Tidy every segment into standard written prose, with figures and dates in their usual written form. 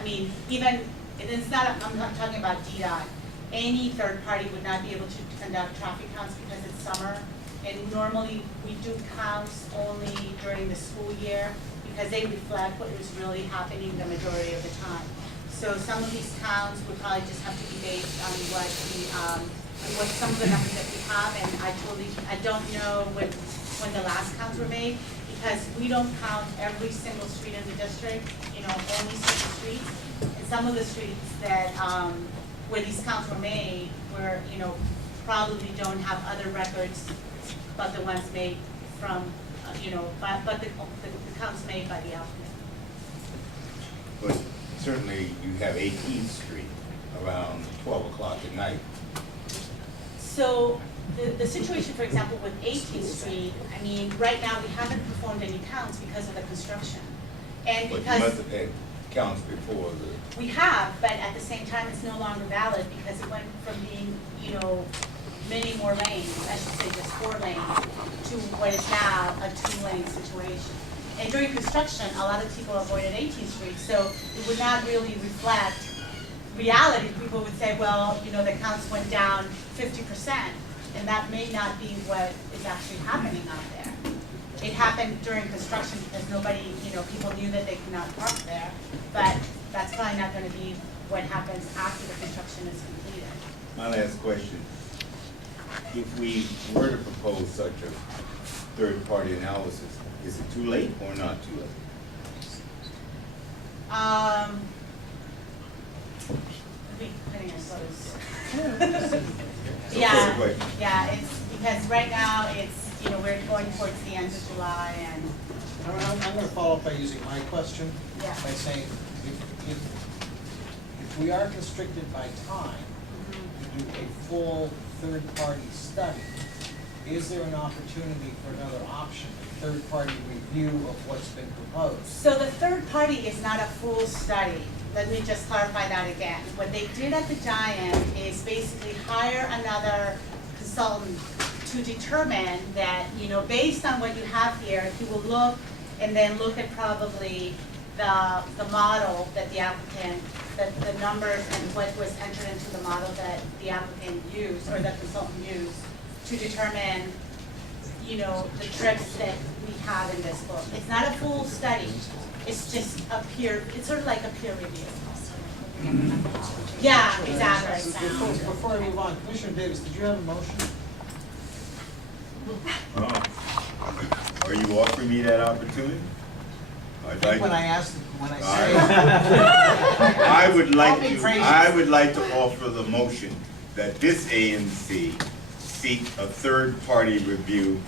I mean, even, it's not, I'm not talking about DDOT. Any third party would not be able to conduct traffic counts because it's summer. And normally, we do counts only during the school year because they reflect what is really happening the majority of the time. So some of these counts would probably just have to be based on what some of the numbers that we have, and I don't know when the last counts were made, because we don't count every single street in the district, only certain streets. And some of the streets that, where these counts were made, where, probably don't have other records but the ones made from, but the counts made by the applicant. But certainly you have 18th Street around 12 o'clock at night. So the situation, for example, with 18th Street, I mean, right now we haven't performed any counts because of the construction. And But because you must have had counts before the... we have, but at the same time, it's no longer valid because it went from being, many more lanes, I should say just 4 lanes, to what is now a 2-lane situation. And during construction, a lot of people avoided 18th Street, so it would not really reflect reality. People would say, well, the counts went down 50%, and that may not be what is actually happening out there. It happened during construction because nobody, people knew that they could not park there, but that's probably not going to be what happens after the construction is completed. My last question. If we were to propose such a third-party analysis, is it too late or not too late? Depending on close. Yeah, it's because right now it's, we're going towards the end of July and. I'm going to follow up by using my question. Yeah. By saying, if we are constricted by time to do a full third-party study, is there an opportunity for another option, a third-party review of what's been proposed? So the third party is not a full study. Let me just clarify that again. What they did at the Giant is basically hire another consultant to determine that, based on what you have here, he will look and then look at probably the model that the applicant, the numbers and what was entered into the model that the applicant used or the consultant used to determine, the trips that we have in this book. It's not a full study. It's just it's sort of like a peer review. Yeah, exactly. Before I move on, Commissioner Davis, did you have a motion? Are you offering me that opportunity? When I say. I would like to offer the motion that this AMC seek a third-party review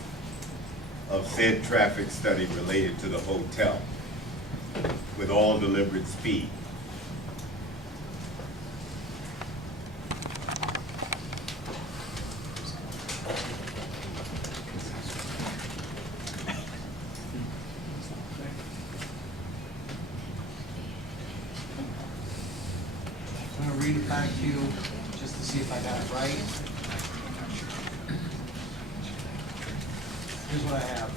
of said traffic study related to the hotel with all deliberate speed. I'm going to read it back to you just to see if I got it right. Here's what I have.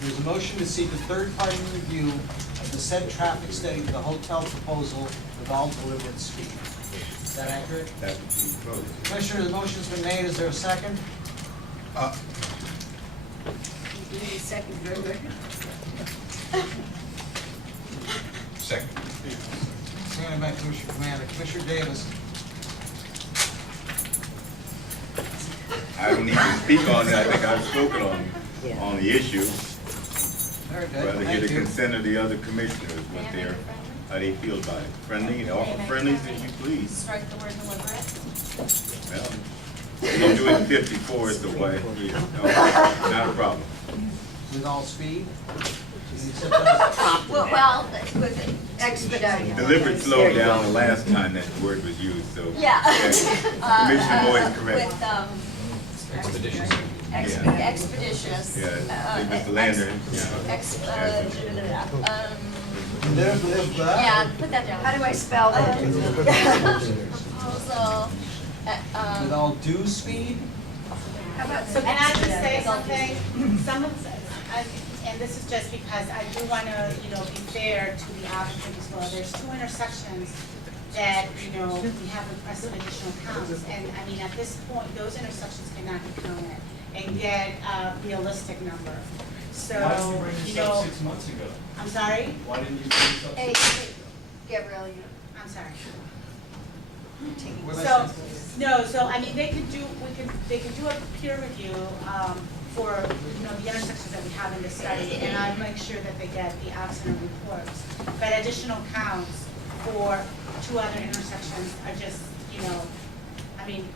There's a motion to seek a third-party review of the said traffic study for the hotel proposal with all deliberate speed. Is that accurate? That would be proposed. Commissioner, the motion's been made. Is there a second? Second. Seconded by Commissioner Commander. Commissioner Davis. I don't need to speak on that. I think I've spoken on the issue. Very good. Rather hear Thank the you. consent of the other commissioners, how they feel about it. Friendly, offer friendlies if you please. Strike the word deliberate. Well, don't do it in 54 is the way. No, not a problem. With all speed? Can you accept that? Well, with expedite. Deliberate slowed down the last time that word was used, so. Yeah. Commissioner Moore is correct. With, Expeditious. expeditious. Yeah, Mr. Lander, yeah, put that down. How do I spell that? Proposal, With all due speed? how about? So can I just say something? Some of, and this is just because I do wanna, you know, be fair to the applicant as well. There's 2 intersections that, you know, we have requested additional counts. And I mean, at this point, those intersections cannot be counted and get a realistic number. So, Why didn't you bring you this up know, 6 months ago? I'm sorry? Why didn't you bring this up Hey, 6 months ago? Gabrielle, you. I'm sorry. What So, about- no, so I mean, they could do a peer review, for, you know, the intersections that we have in the study, and I'll make sure that they get the accident reports. But additional counts for 2 other intersections are just, you know, I mean,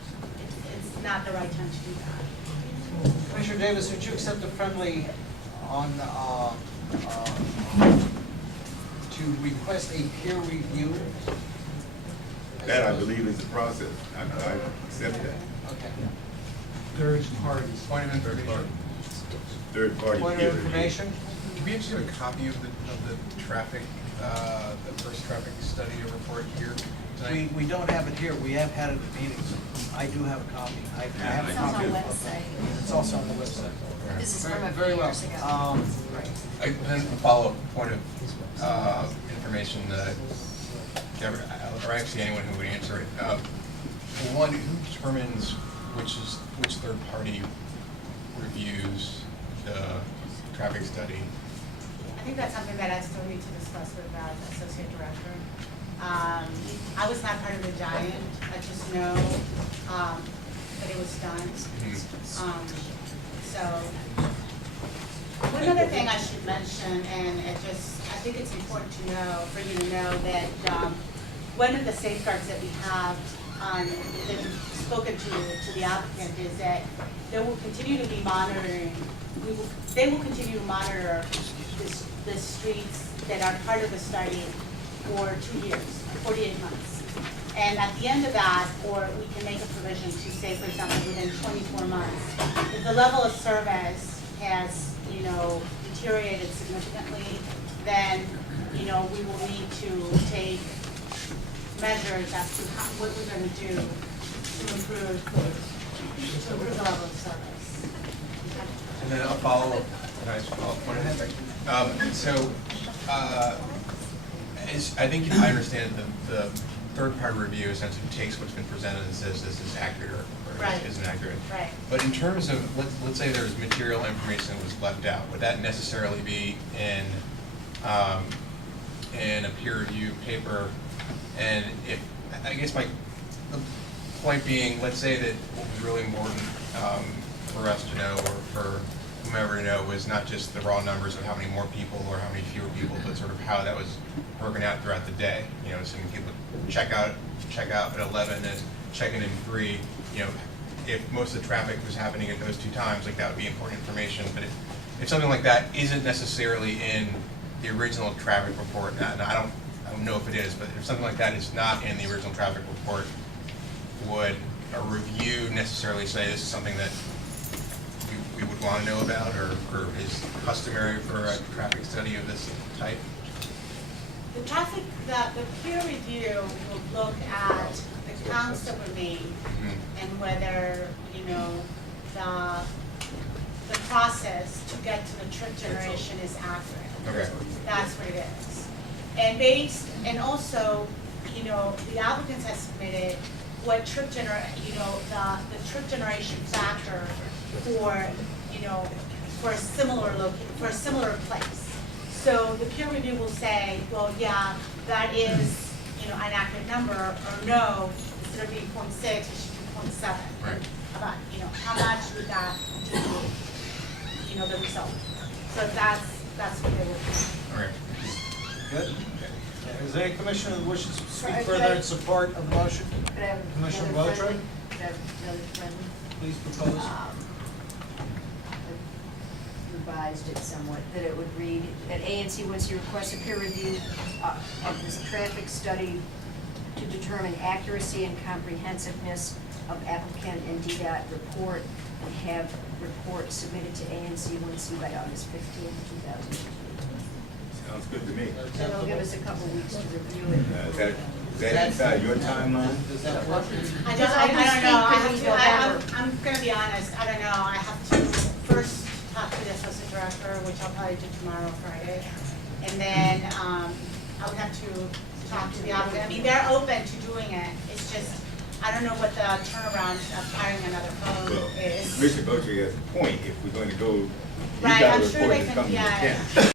it's not the right time to do that. Commissioner Davis, would you accept a friendly on, to request a peer review? That, I believe, is the process. I accept that. Okay. Third party. Point of information. Third party Point peer of review. information? Can we actually get a copy of the traffic, the first traffic study report here tonight? We don't have it here, we have had it at meetings. I do have a copy. I have a It's on copy. the of- website. It's also on the website. This is from a few Very well. years ago. Then a follow-up point of information that, or actually anyone who would answer it. One, who determines which third party reviews the traffic study? I think that's something that I still need to discuss with the associate director. I was not part of the Giant, I just know, that it was done. So, one other thing I should mention, and I think it's important to know, for you to know that, one of the safeguards that we have, that we've spoken to the applicant is that there will continue to be monitoring, they will continue to monitor the streets that are part of the study for 2 years, 48 months. And at the end of that, or we can make a provision to say, for example, within 24 months, if the level of service has, you know, deteriorated significantly, then, you know, we will need to take measures as to what we're gonna do to improve the level of service. And then a follow-up, can I just follow up one thing? I think I understand the third-party review essentially takes what's been presented and says this is accurate or Right. this isn't accurate. Right. But in terms of, let's say there's material information that was left out, would that necessarily be in a peer review paper? And if, I guess the point being, let's say that what was really important for us to know, or for whomever to know, was not just the raw numbers of how many more people or how many fewer people, but sort of how that was broken out throughout the day. You know, so people check out at 11 and check in 3. You know, if most of the traffic was happening at those 2 times, like that would be important information. But if something like that isn't necessarily in the original traffic report, and I don't know if it is, but if something like that is not in the original traffic report, would a review necessarily say this is something that we would want to know about, or is customary for a traffic study of this type? The peer review will look at the counts that were made and whether, you know, the process to get to the trip generation is accurate. Okay. That's what it is. And also, you know, the applicants have submitted what trip the trip generation factor for, you know, for a similar place. So the peer review will say, well, yeah, that is, you know, an accurate number, or no, instead of being 0.6, it should be 0.7. Right. About, you know, how much would that do, you know, the result? So that's what they will do. All right. Good. Is there any commissioner that wishes to speak Sorry, further in support of the motion? Could I have Commissioner another Botra? friendly? Could I have another friendly? Please propose. Revised it somewhat, that it would read, that A&C wants to request a peer review of this traffic study to determine accuracy and comprehensiveness of applicant and DDOT report, and have report submitted to A&C 1C by August 15th, 2018. Sounds good to me. So they'll give us a couple weeks to review it. Is that inside your timeline? Does that work? I don't know, I'm gonna be honest, I don't know, I have to first talk to the associate director, which I'll probably do tomorrow, Friday. And then, I would have to talk to the applicant. I mean, they're open to doing it. It's just, I don't know what the turnaround of hiring another Well, phone is. Commissioner Bochy has a point, if we're going to go, you Right, got a I'm sure report they that's can, coming to yeah. council.